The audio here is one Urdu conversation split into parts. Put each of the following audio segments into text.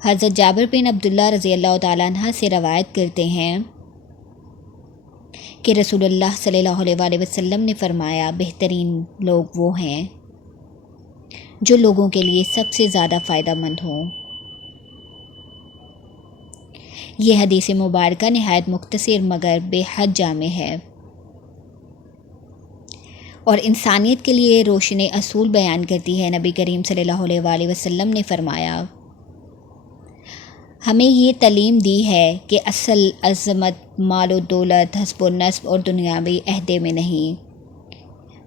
حضرت جابر بن عبداللہ رضی اللہ تعالیٰ عنہ سے روایت کرتے ہیں کہ رسول اللہ صلی اللہ علیہ وآلہ وسلم نے فرمایا، بہترین لوگ وہ ہیں جو لوگوں کے لیے سب سے زیادہ فائدہ مند ہوں۔ یہ حدیث مبارکہ نہایت مختصر مگر بے حد جامع ہے اور انسانیت کے لیے روشن اصول بیان کرتی ہے۔ نبی کریم صلی اللہ علیہ وآلہ وسلم نے فرمایا، ہمیں یہ تعلیم دی ہے کہ اصل عظمت مال و دولت، حسب و نسب اور دنیاوی عہدے میں نہیں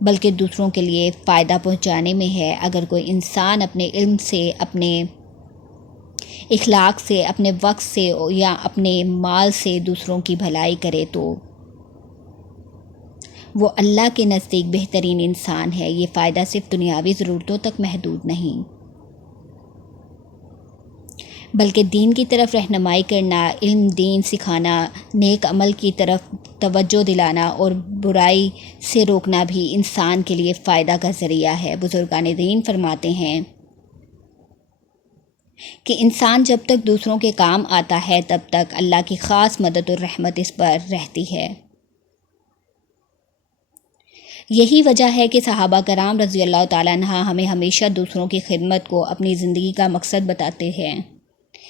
بلکہ دوسروں کے لیے فائدہ پہنچانے میں ہے۔ اگر کوئی انسان اپنے علم سے، اپنے اخلاق سے، اپنے وقت سے یا اپنے مال سے دوسروں کی بھلائی کرے تو وہ اللہ کے نزدیک بہترین انسان ہے۔ یہ فائدہ صرف دنیاوی ضرورتوں تک محدود نہیں بلکہ دین کی طرف رہنمائی کرنا، علم دین سکھانا، نیک عمل کی طرف توجہ دلانا اور برائی سے روکنا بھی انسان کے لیے فائدہ کا ذریعہ ہے۔ بزرگان دین فرماتے ہیں کہ انسان جب تک دوسروں کے کام آتا ہے تب تک اللہ کی خاص مدد اور رحمت اس پر رہتی ہے۔ یہی وجہ ہے کہ صحابہ کرام رضی اللہ تعالیٰ عنہ ہمیں ہمیشہ دوسروں کی خدمت کو اپنی زندگی کا مقصد بتاتے ہیں۔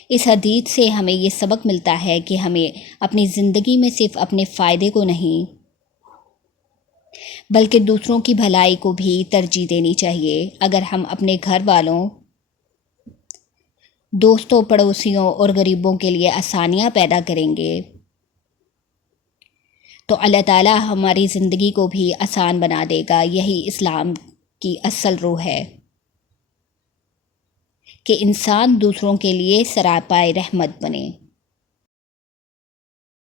اس حدیث سے ہمیں یہ سبق ملتا ہے کہ ہمیں اپنی زندگی میں صرف اپنے فائدے کو نہیں بلکہ دوسروں کی بھلائی کو بھی ترجیح دینی چاہیے۔ اگر ہم اپنے گھر والوں، دوستوں، پڑوسیوں اور غریبوں کے لیے آسانیاں پیدا کریں گے تو اللہ تعالیٰ ہماری زندگی کو بھی آسان بنا دے گا۔ یہی اسلام کی اصل روح ہے کہ انسان دوسروں کے لیے سراپائے رحمت بنے۔